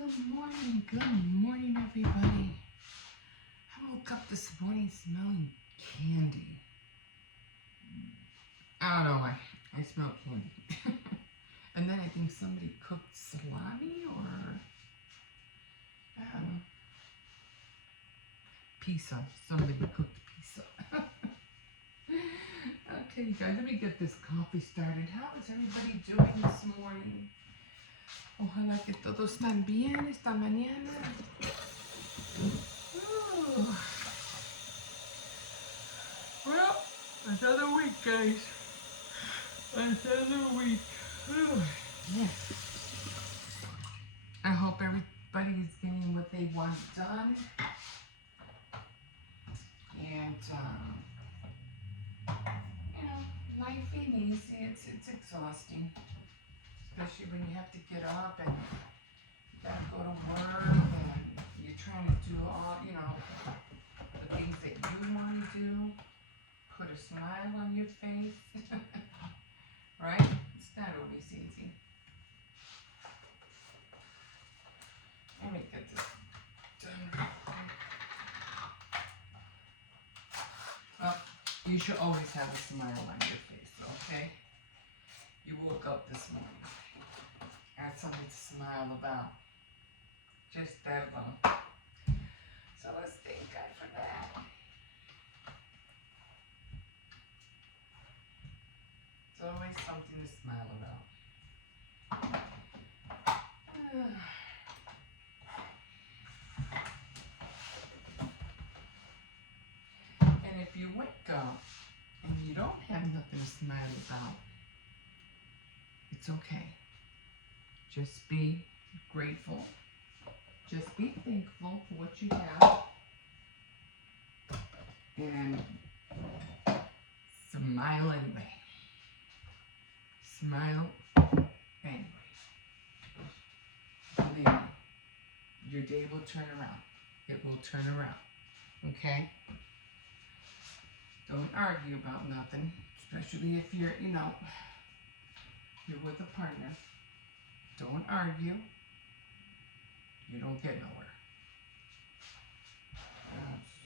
Good morning, everybody. I woke up this morning smelling candy. I don't know why. I smell candy. And then I think somebody cooked salami or, I don't know, pizza. Somebody cooked pizza. Okay, guys, let me get this coffee started. How is everybody doing this morning? Ojalá que todos están bien esta mañana. Well, another week, guys. Another week. Yeah. I hope everybody's getting what they want done. And, you know, life ain't easy. It's exhausting. Especially when you have to get up and you gotta go to work and you're trying to do all, you know, the things that you want to do. Put a smile on your face. Right? It's not always easy. Let me get this done real quick. Well, you should always have a smile on your face, okay? You woke up this morning. Got something to smile about. Just that alone. So let's thank God for that. It's always something to smile about. And if you wake up and you don't have nothing to smile about, it's okay. Just be grateful. Just be thankful for what you have. And smile anyway. Smile anyway. Believe me, your day will turn around. It will turn around. Okay? Don't argue about nothing. Especially if you're, you know, you're with a partner. Don't argue. You don't get nowhere.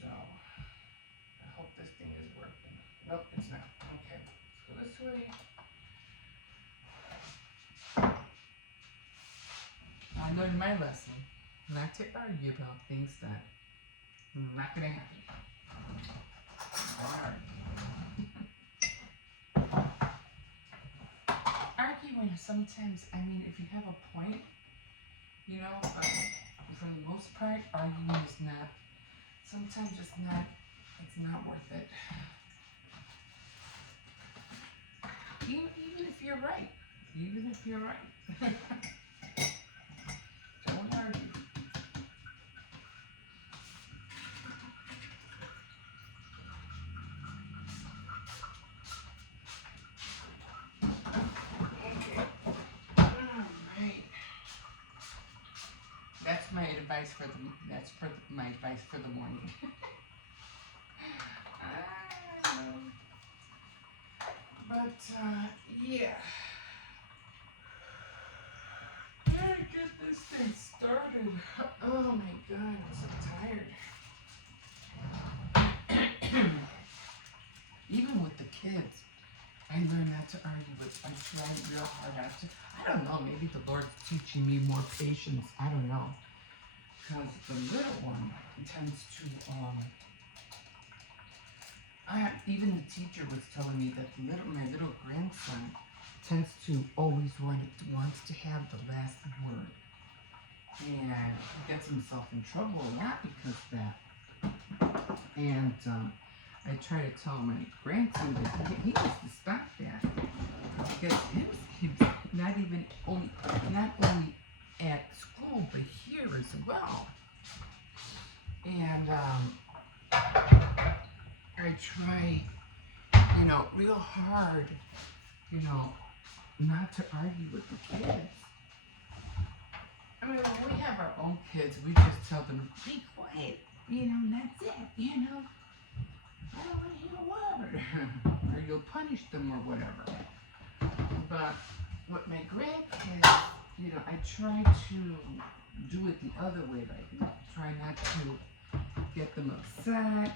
So, I hope this thing is working. Nope, it's not. Okay, so this way. I learned my lesson. Not to argue about things that are not going to happen. Don't argue. Arguing sometimes, I mean, if you have a point, you know, for the most part, arguing is not, sometimes it's not worth it. Even if you're right. Even if you're right. Don't argue. That's my advice for my advice for the morning. Yeah. Gotta get this thing started. Oh my God, I'm so tired. Even with the kids, I learned not to argue with. I try real hard not to. I don't know. Maybe the Lord's teaching me more patience. I don't know. Because the little one tends to, even the teacher was telling me that my little grandson tends to always wants to have the last word. And he gets himself in trouble a lot because of that. And I try to tell my grandson that he needs to stop that. Because he's not only at school, but here as well. And I try, you know, real hard, you know, not to argue with the kids. I mean, when we have our own kids, we just tell them, be quiet, you know, and that's it, you know. I don't want to hear a word. Or you'll punish them or whatever. But with my grandkids, you know, I try to do it the other way, like try not to get them upset,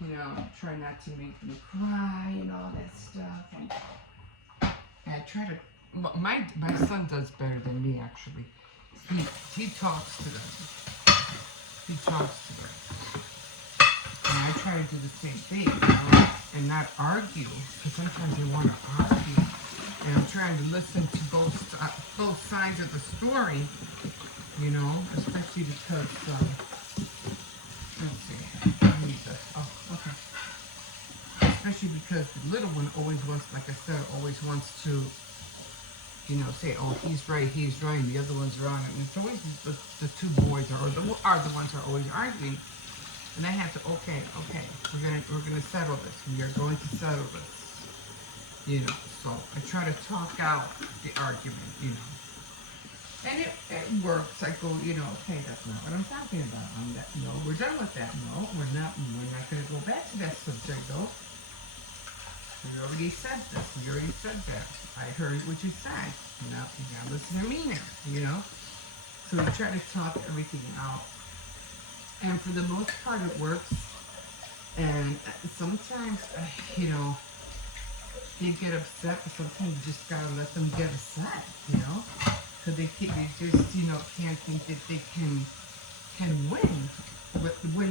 you know, try not to make them cry and all that stuff. And I try to. My son does better than me actually. He talks to them. He talks to them, and I try to do the same thing, you know, and not argue because sometimes they want to argue. And I'm trying to listen to both sides of the story, you know, especially because let's see, I need to, oh, okay. Especially because the little one always wants, like I said, always wants to, you know, say, oh, he's right, and the other one's wrong. And it's always the two boys are the ones who are always arguing. And I have to, okay, we're gonna settle this. We are going to settle this. You know, so I try to talk out the argument, you know. And it works. I go, you know, okay, that's not what I'm talking about. No, we're done with that. No, we're not gonna go back to that subject though. We already said this. We already said that. I heard what you said. You know, you gotta listen to me now, you know? So we try to talk everything out. And for the most part, it works. And sometimes, you know, they get upset, but sometimes you just gotta let them get upset, you know? Because they just, you know, can't think that they can win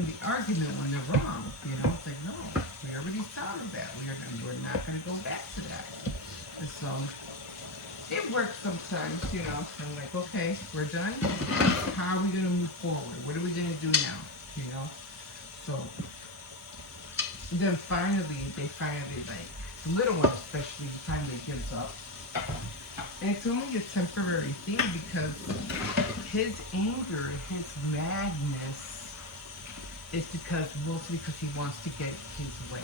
the argument when they're wrong, you know? It's like, no, we already started that. We're not gonna go back to that. And so it works sometimes, you know. I'm like, okay, we're done. How are we gonna move forward? What are we gonna do now? You know? So then they finally like the little one especially finally gives up. And it's only a temporary thing because his anger, his madness is mostly because he wants to get his way.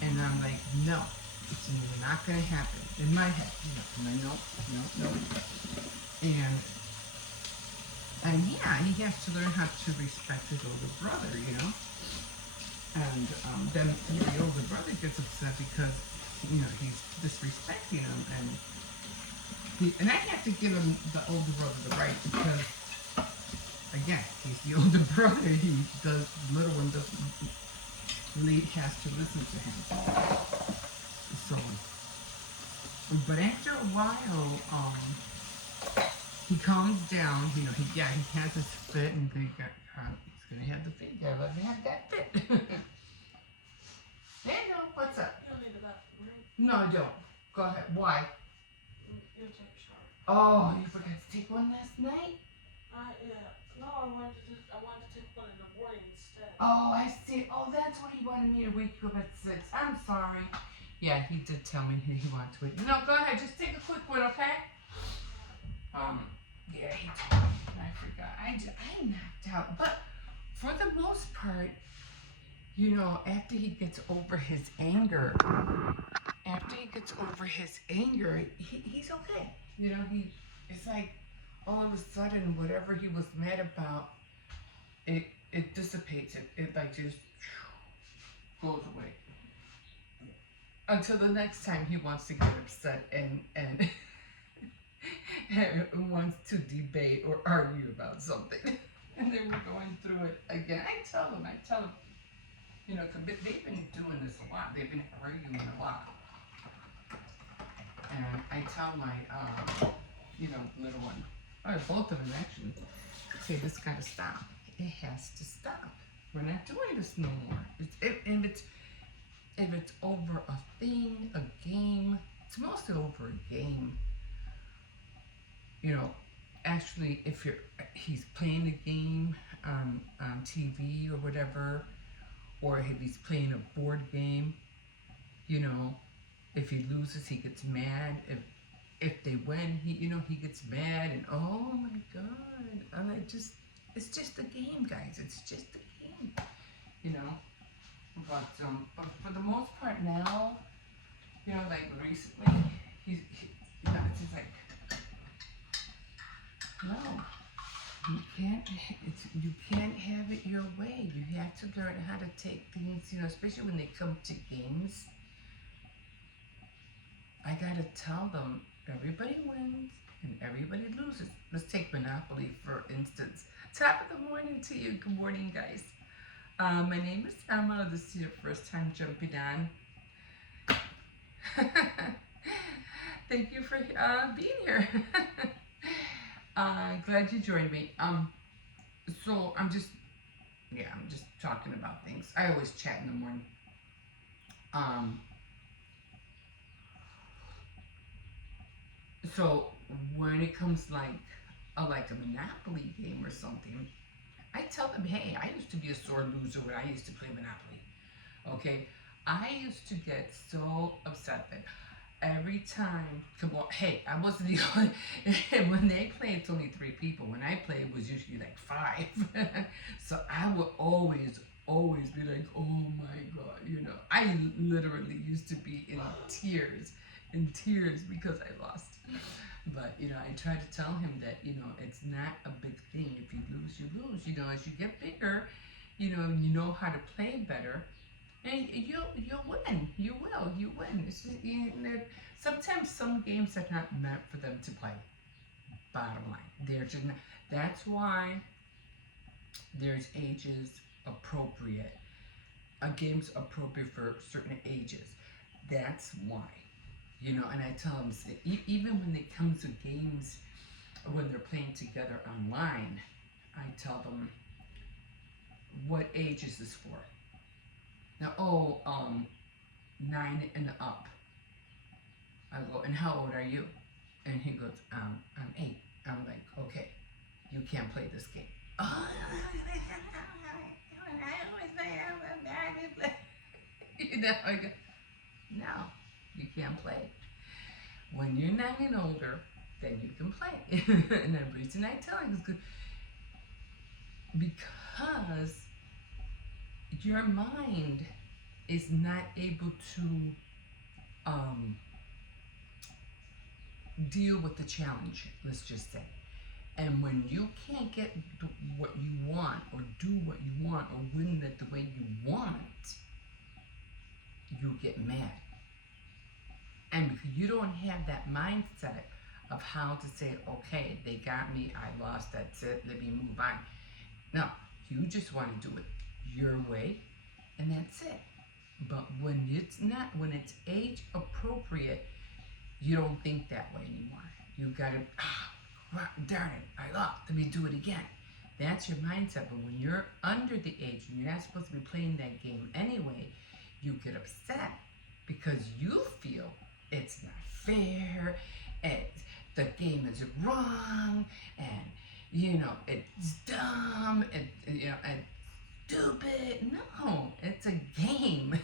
And I'm like, no, it's not gonna happen. In my head, you know, and I know. And yeah, he has to learn how to respect his older brother, you know. And then the older brother gets upset because, you know, he's disrespecting him, and I have to give him the older brother the right because, again, he's the older brother. The little one really has to listen to him. So, but after a while, he calms down. You know, he has his fit, and he's gonna have the fit. Yeah, let me have that fit. Daniel, what's up? You don't need the bathroom, right? No, I don't. Go ahead. Why? You'll take a shower. Oh, you forgot to take one last night? Yeah. No, I wanted to take one in the morning instead. Oh, I see. Oh, that's what he wanted me to wake you up at 6. I'm sorry. Yeah, he did tell me he wanted to wake. No, go ahead. Just take a quick one, okay? Yeah, he told me. I forgot. I knocked out. But for the most part, you know, after he gets over his anger, he's okay. You know, it's like all of a sudden, whatever he was mad about, it dissipates. It like just goes away. Until the next time he wants to get upset and wants to debate or argue about something. And then we're going through it again. I tell him, you know, cause they've been doing this a lot. They've been arguing a lot. And I tell my, you know, little one, or both of them actually, say this gotta stop. It has to stop. We're not doing this no more. If it's over a thing, a game, it's mostly over a game. You know, actually, if he's playing a game on TV or whatever, or if he's playing a board game, you know, if he loses, he gets mad. If they win, he gets mad and oh my god, and it's just a game, guys. It's just a game, you know. But for the most part now, you know, like recently, you know, it's just like, no, you can't have it your way. You have to learn how to take things, you know, especially when they come to games. I gotta tell them everybody wins and everybody loses. Let's take Monopoly for instance. Top of the morning to you. Good morning, guys. My name is Emma. This is your first time jumping on. Thank you for being here. Glad you joined me. So I'm just talking about things. I always chat in the morning. So when it comes like a Monopoly game or something, I tell them, hey, I used to be a sore loser when I used to play Monopoly. Okay, I used to get so upset that every time, come on, hey, I wasn't the only. When they play, it's only 3 people. When I play, it was usually like 5. So I would always be like, oh my god, I literally used to be in tears because I lost. But I try to tell him that it's not a big thing. If you lose, you lose. As you get bigger, you know how to play better, and you'll win. You win. It's just, sometimes some games are not meant for them to play. Bottom line, they're just not, that's why there's ages appropriate. A game's appropriate for certain ages. That's why. And I tell them, even when it comes to games, when they're playing together online, I tell them, what age is this for? Now, 9 and up. I go, and how old are you? And he goes, I'm 8. I'm like, okay, you can't play this game. Oh, I go, no, you can't play. When you're 9 and older, then you can play. And the reason I tell you is because your mind is not able to deal with the challenge, let's just say. And when you can't get what you want, or do what you want, or win it the way you want, you get mad. And because you don't have that mindset of how to say, okay, they got me, I lost, that's it, let me move on. No, you just want to do it your way, and that's it. But when it's age appropriate, you don't think that way anymore. You gotta, darn it, I lost, let me do it again. That's your mindset. But when you're under the age and you're not supposed to be playing that game anyway, you get upset because you feel it's not fair, and the game is wrong, and it's dumb, and and stupid. No, it's a game.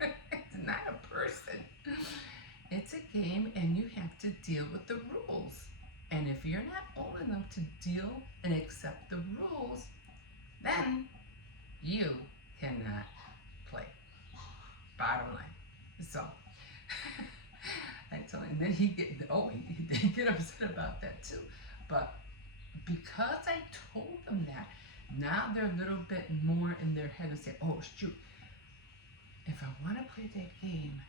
It's not a person. It's a game, and you have to deal with the rules. And if you're not old enough to deal and accept the rules, then you cannot play. Bottom line. So I tell him, then he get upset about that too. But because I told them that, now they're a little bit more in their head and say, oh shoot, if I want to play that game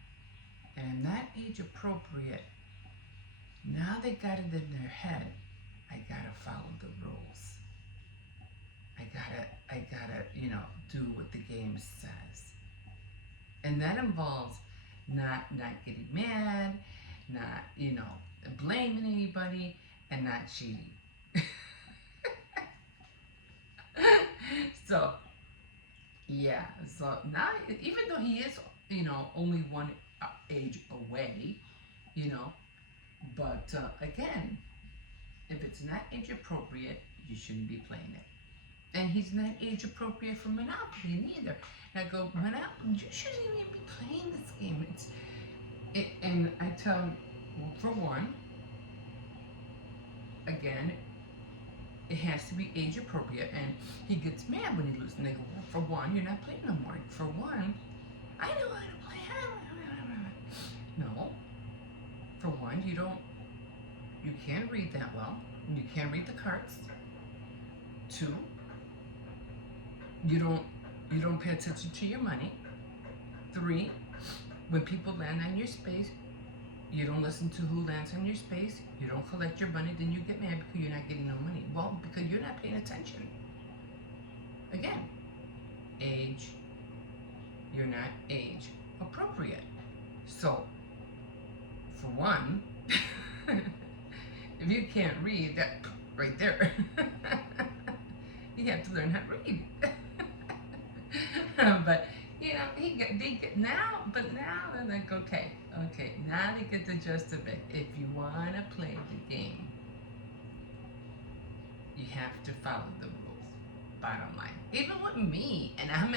and I'm not age appropriate, now they got it in their head, I gotta follow the rules. I gotta, do what the game says. And that involves not getting mad, not, blaming anybody, and not cheating. So, yeah. So now, even though he is, only one age away, but again, if it's not age appropriate, you shouldn't be playing it. And he's not age appropriate for Monopoly neither. And I go, Monopoly, you shouldn't even be playing this game. And I tell him, well, for one, again, it has to be age appropriate. And he gets mad when he loses. And I go, well, for one, you're not playing no more. For one, I know how to play. No. For one, you can't read that well. You can't read the cards. 2, you don't pay attention to your money. 3, when people land on your space, You don't listen to who lands on your space. You don't collect your money. Then you get mad because you're not getting no money. Well, because you're not paying attention. Again, age. You're not age appropriate. So, for one, if you can't read, that right there, you have to learn how to read. But you know, they get now, but now they're like, okay, now they get the gist of it. If you want to play the game, you have to follow the rules. Bottom line, even with me, and I'm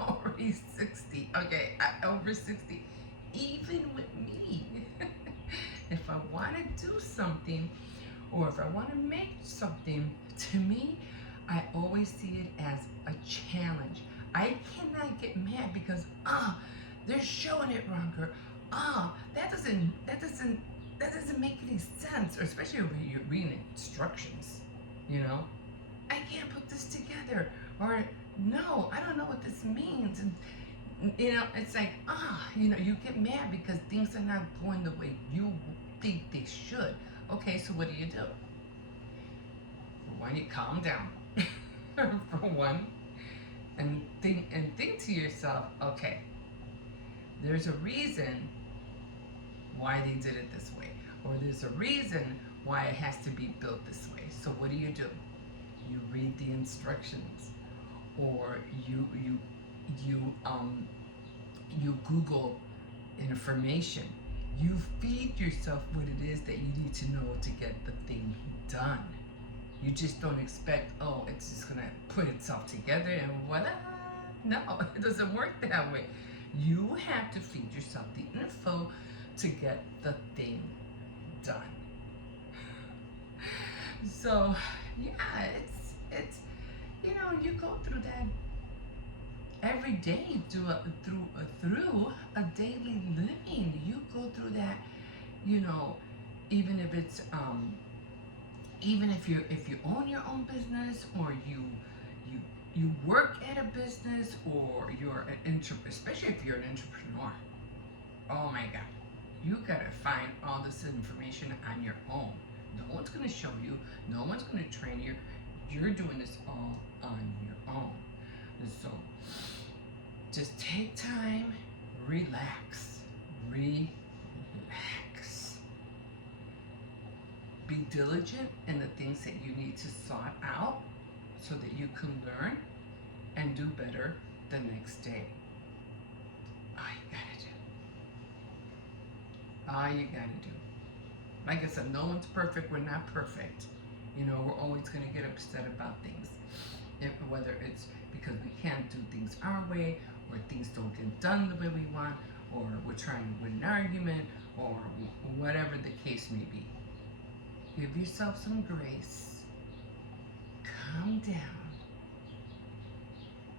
already 60. Okay, I'm over 60. Even with me, if I want to do something, or if I want to make something, to me, I always see it as a challenge. I cannot get mad because they're showing it wrong, or that doesn't make any sense, or especially when you're reading instructions, you know. I can't put this together, or no, I don't know what this means, and you know, it's like you know, you get mad because things are not going the way you think they should. Okay, so what do? For one, you calm down. For one, and think to yourself, okay, there's a reason why they did it this way, or there's a reason why it has to be built this way. So what do? You read the instructions, or you Google information. You feed yourself what it is that you need to know to get the thing done. You just don't expect, oh, it's just gonna put itself together and voila. No, it doesn't work that way. You have to feed yourself the info to get the thing done. So yeah, it's you know, you go through that every day through a daily living. You go through that, you know, even if it's even if you own your own business, or you work at a business, or you're especially if you're an entrepreneur. Oh my God, you gotta find all this information on your own. No one's gonna show you. No one's gonna train you. You're doing this all on your own. So just take time, relax. Be diligent in the things that you need to sort out so that you can learn and do better the next day. All you gotta do. Like I said, no one's perfect. We're not perfect. You know, we're always going to get upset about things. Whether it's because we can't do things our way, or things don't get done the way we want, or we're trying to win an argument, or whatever the case may be. Give yourself some grace. Calm down.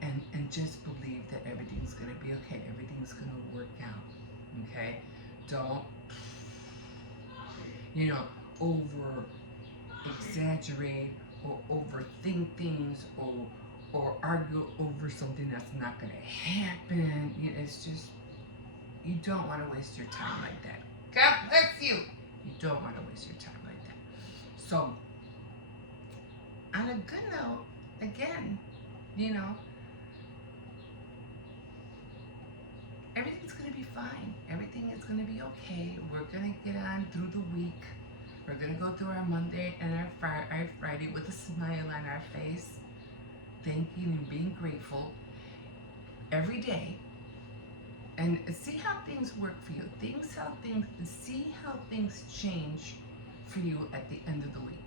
And just believe that everything's going to be okay. Everything's going to work out. Okay? Don't, you know, over exaggerate or overthink things, or argue over something that's not going to happen. It's just, you don't want to waste your time like that. God bless you. You don't want to waste your time like that. So, on a good note, again, you know, everything's going to be fine. Everything is going to be okay. We're going to get on through the week. We're going to go through our Monday and our Friday with a smile on our face, thanking and being grateful every day, and see how things work for you. See how things change for you at the end of the week.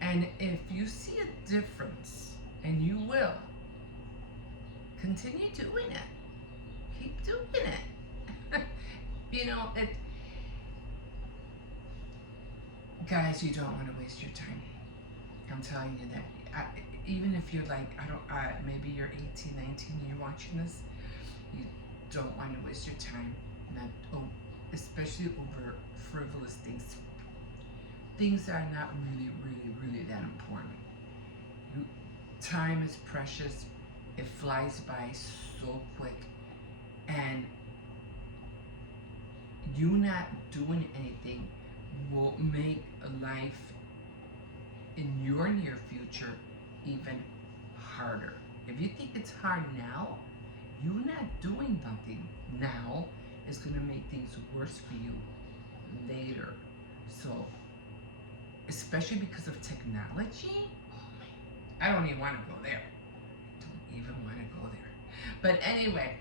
And if you see a difference, and you will, continue doing it. Keep doing it. You know, guys, you don't want to waste your time. I'm telling you that. Even if you're like, maybe you're 18, 19, and you're watching this, you don't want to waste your time. Especially over frivolous things. Things are not really, really, really that important. Time is precious. It flies by so quick. And you not doing anything will make a life in your near future even harder. If you think it's hard now, you not doing nothing now is going to make things worse for you later. So, especially because of technology, oh my, I don't even want to go there. Don't even want to go there. But anyway,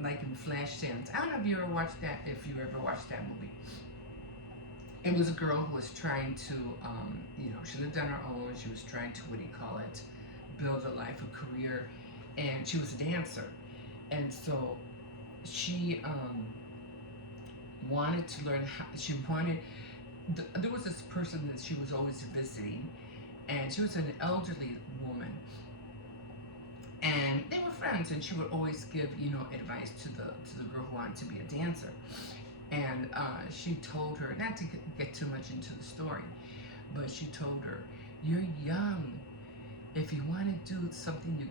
like in Flashdance, I don't know if you ever watched that. If you ever watched that movie, it was a girl who was trying to, she lived on her own. She was trying to, what do you call it, build a life, a career, and she was a dancer, and so she wanted to learn how. She wanted. There was this person that she was always visiting, and she was an elderly woman, and they were friends, and she would always give advice to the girl who wanted to be a dancer. And she told her, not to get too much into the story, but she told her, "You're young. If you want to do something, you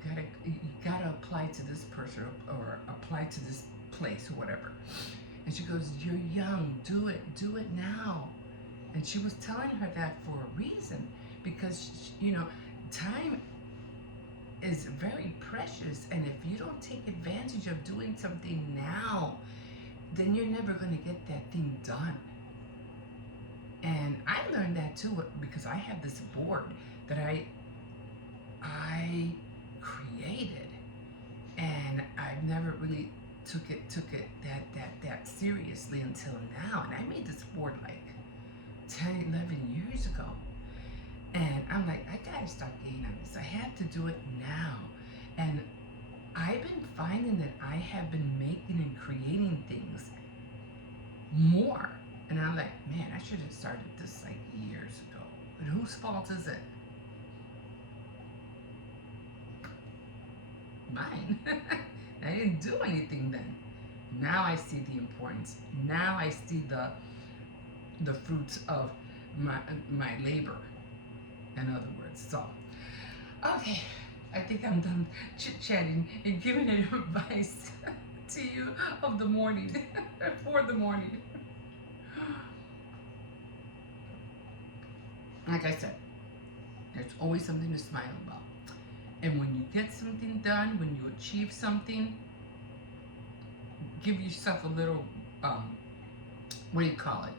gotta apply to this person or apply to this place or whatever." And she goes, "You're young. Do it now." And she was telling her that for a reason, because time is very precious, and if you don't take advantage of doing something now, then you're never going to get that thing done. And I learned that too, because I have this board that I created, and I've never really took it that seriously until now. And I made this board like 10, 11 years ago. And I'm like, I gotta start getting on this. I have to do it now. And I've been finding that I have been making and creating things more. And I'm like, man, I should have started this like years ago. But whose fault is it? Mine. I didn't do anything then. Now I see the importance. Now I see the fruits of my labor, in other words. So, okay, I think I'm done chit-chatting and giving advice to you of the morning, for the morning. Like I said, there's always something to smile about. And when you get something done, when you achieve something, give yourself a little, what do you call it?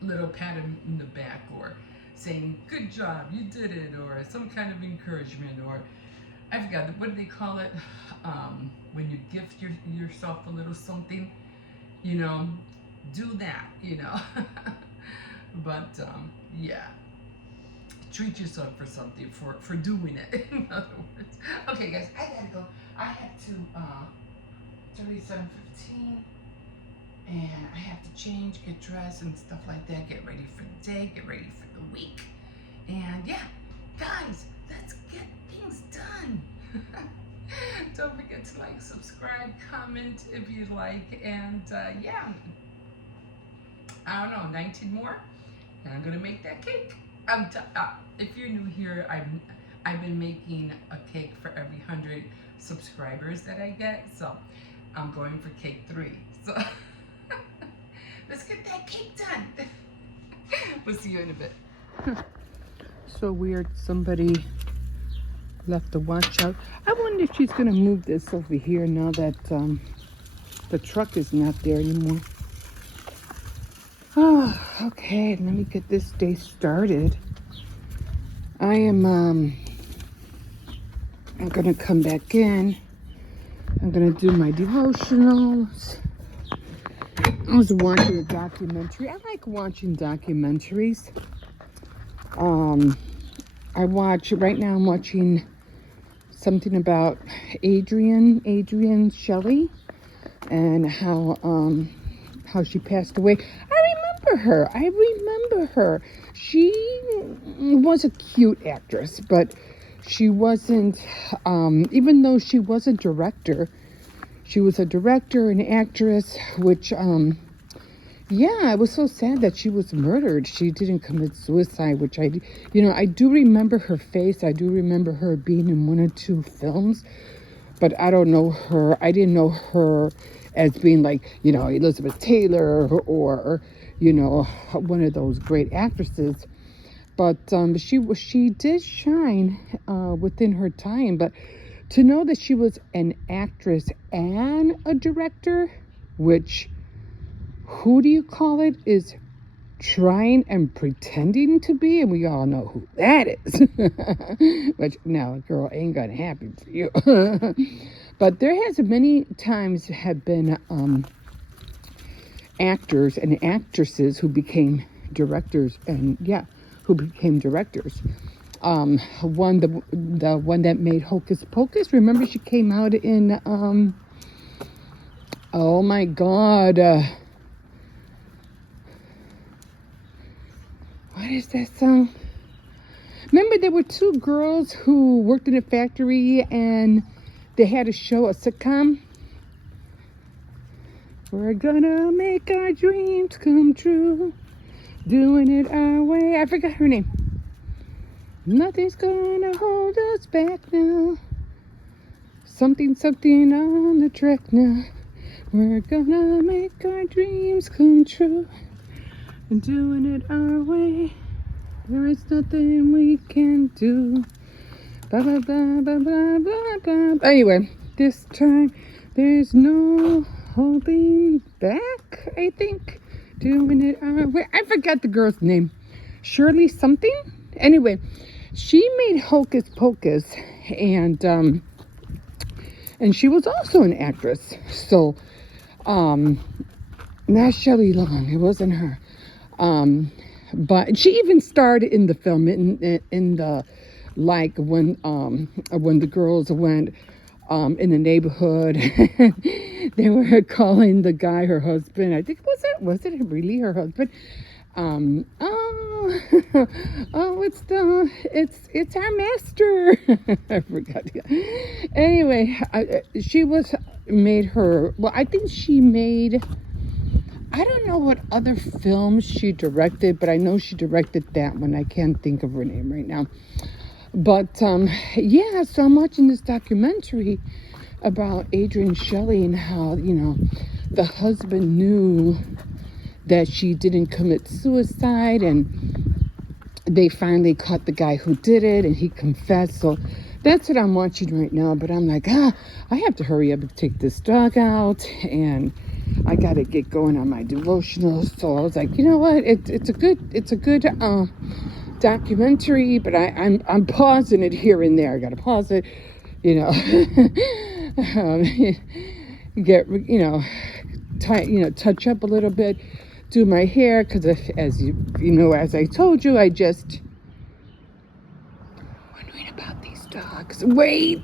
Little pat in the back, or saying, "Good job, you did it," or some kind of encouragement, or I forgot, what do they call it? When you gift yourself a little something, do that, But, yeah. Treat yourself for something, for doing it, in other words. Okay, guys, I gotta go. I have to 37:15, and I have to change, get dressed, and stuff like that. Get ready for the day, get ready for the week, and yeah, guys, let's get things done. Don't forget to like, subscribe, comment if you like, and yeah, I don't know, 19 more, and I'm gonna make that cake. If you're new here, I've been making a cake for every 100 subscribers that I get, so I'm going for cake 3. So let's get that cake done. We'll see you in a bit. So weird, somebody left the watch out. I wonder if she's gonna move this over here now that the truck is not there anymore. Oh, okay, let me get this day started. I am, I'm gonna come back in. I'm gonna do my devotionals. I was watching a documentary. I like watching documentaries. Right now I'm watching something about Adrienne Shelley, and how she passed away. I remember her. She was a cute actress, but she wasn't, even though she was a director, she was a director and actress, which, yeah, it was so sad that she was murdered. She didn't commit suicide, which I do remember her face. I do remember her being in 1 or 2 films, but I don't know her. I didn't know her as being like, you know, Elizabeth Taylor or you know, one of those great actresses. But she did shine within her time. But to know that she was an actress and a director, which, who do you call it, is trying and pretending to be, and we all know who that is. Which, now, girl, ain't gonna happen for you. But there has many times have been actors and actresses who became directors, and yeah, who became directors. The one that made Hocus Pocus, remember she came out in oh my god, what is that song? Remember there were two girls who worked in a factory and they had a show, a sitcom. We're gonna make our dreams come true, doing it our way. I forgot her name. Nothing's gonna hold us back now. Something on the track now. We're gonna make our dreams come true, and doing it our way. There is nothing we can do. Blah, blah, blah, blah, blah, blah, blah. Anyway, this time there's no holding back, I think. Doing it our way. I forgot the girl's name. Shirley something? Anyway, she made Hocus Pocus, and she was also an actress. So, not Shelley Long. It wasn't her. But she even starred in the film in the, like, when the girls went in the neighborhood. They were calling the guy her husband. I think was it really her husband? It's our master. I forgot. Anyway, she made her. Well, I think she made. I don't know what other films she directed, but I know she directed that one. I can't think of her name right now. But yeah, so I'm watching this documentary about Adrienne Shelly and how, you know, the husband knew that she didn't commit suicide, and they finally caught the guy who did it, and he confessed. So that's what I'm watching right now. But I'm like, I have to hurry up and take this dog out, and I gotta get going on my devotionals. So I was like, you know what? It's a good documentary, but I'm pausing it here and there. I gotta pause it, you know. Get, you know, touch up a little bit, do my hair, because as you know, as I told you, I just wondering about these dogs. Wait,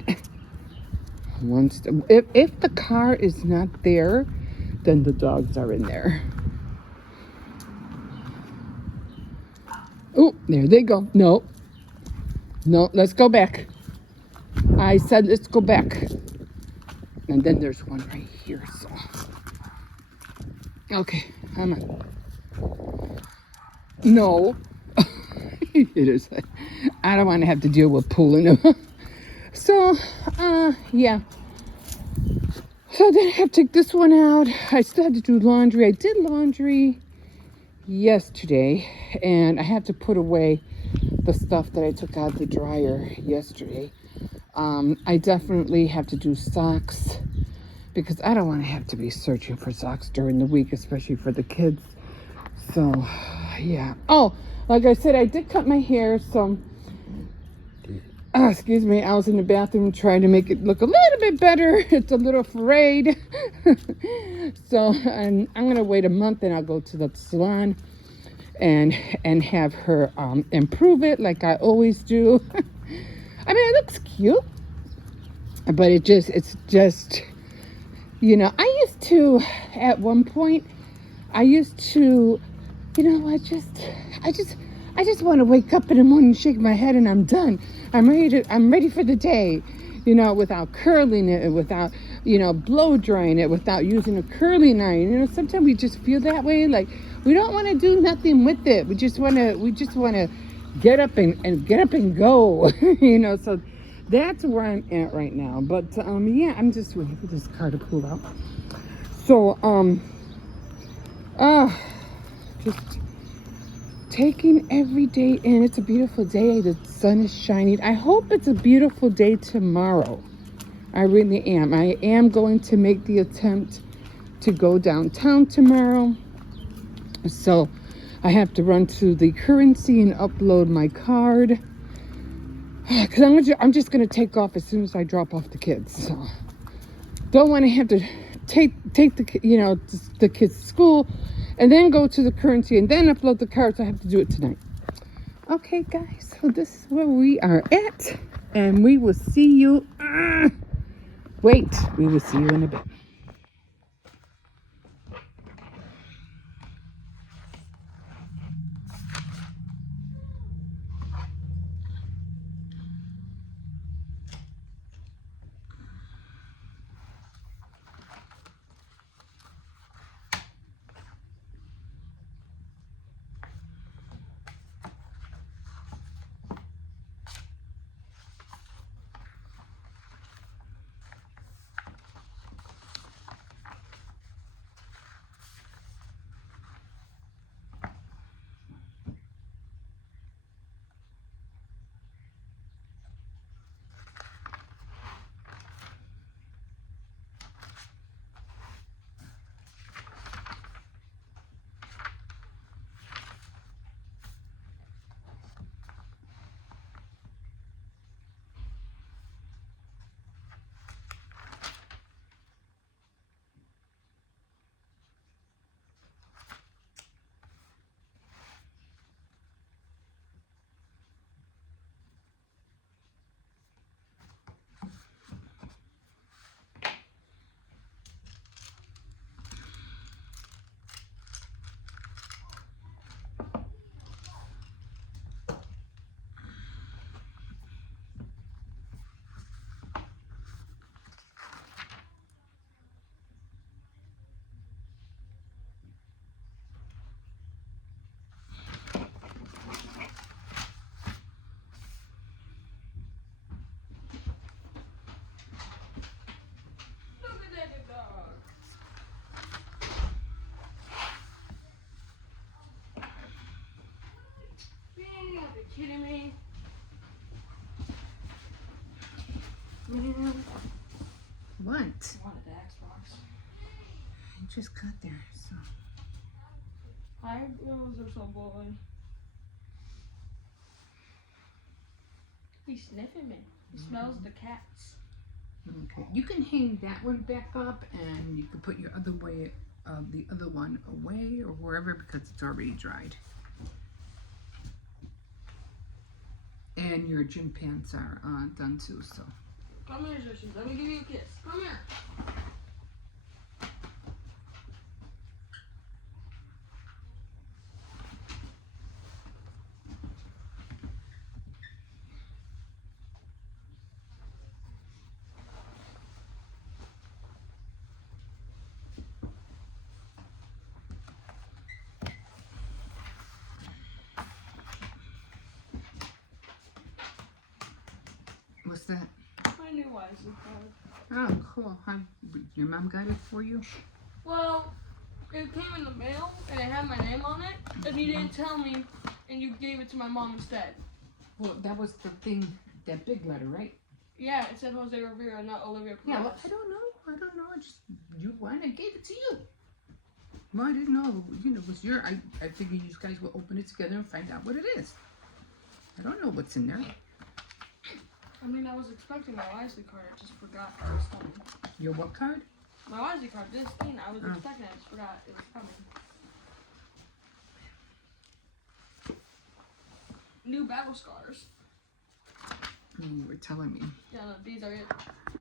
if the car is not there, then the dogs are in there. Oh, there they go. No, let's go back. I said let's go back. And then there's one right here, so. Okay, come on. No. It is. I don't want to have to deal with pulling them. So, yeah. So then I have to take this one out. I still had to do laundry. I did laundry yesterday, and I have to put away the stuff that I took out of the dryer yesterday. I definitely have to do socks, because I don't want to have to be searching for socks during the week, especially for the kids. So, yeah. Oh, like I said, I did cut my hair, so, excuse me, I was in the bathroom trying to make it look a little bit better. It's a little frayed. So, and I'm going to wait a month, and I'll go to the salon and have her improve it like I always do. I mean, it looks cute, but it's just, you know, at one point, you know, I just want to wake up in the morning, shake my head, and I'm done. I'm ready for the day, you know, without curling it, without, you know, blow drying it, without using a curling iron. You know, sometimes we just feel that way, like we don't want to do nothing with it. We just want to get up and go. You know, so that's where I'm at right now. But yeah, I'm just waiting for this car to pull out. So, just taking every day in. It's a beautiful day. The sun is shining. I hope it's a beautiful day tomorrow. I really am. I am going to make the attempt to go downtown tomorrow. So I have to run to the currency and upload my card. Because I'm just going to take off as soon as I drop off the kids. So don't want to have to take the kids to school and then go to the currency and then upload the card. So I have to do it tonight. Okay, guys. So this is where we are at. And we will see you. We will see you in a bit. Kidding me? Man, what? I wanted the Xbox. I just got there, so. Hi, girls are so boring. He's sniffing me. He smells the cats. Okay, you can hang that one back up, and you can put your other way, the other one away or wherever because it's already dried. And your gym pants are done too, so. Come here, Justin. Let me give you a kiss. Come here. What's that? My new Wisely card. Oh, cool. Your mom got it for you? Well, it came in the mail and it had my name on it, and you didn't tell me, and you gave it to my mom instead. Well, that was the thing, that big letter, right? Yeah, it said Jose Rivera, not Olivia Perez. Yeah, well, I don't know. I just, you went and gave it to you. Well, I didn't know, it was I figured you guys would open it together and find out what it is. I don't know what's in there. I mean, I was expecting my Wisely card. I just forgot it was coming. Your what card? My Wisely card, this thing, I was expecting it. I just forgot it was coming. New battle scars. You were telling me. Yeah, no, these are it.